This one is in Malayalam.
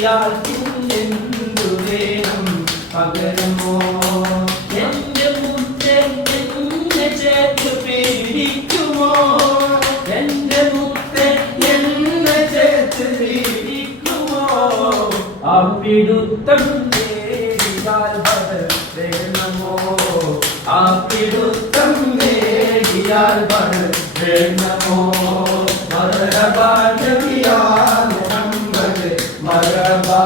നേടിയാൽ പിന്നെന്തു വേണം പകരമോ എന്റെ മുത്തൻ എന്നെ ചേർത്ത് പീഡിക്കുമോ എന്റെ മുത്തൻ എന്നെ ചേർത്ത് പീഡിക്കുമോ ആ പിടുത്തം നേടിയാൽ വേണമോ ആ പിടുത്തം നേടിയാൽ വേണമോ മറബാ നബിയാ മുഹമ്മദ് മറബാ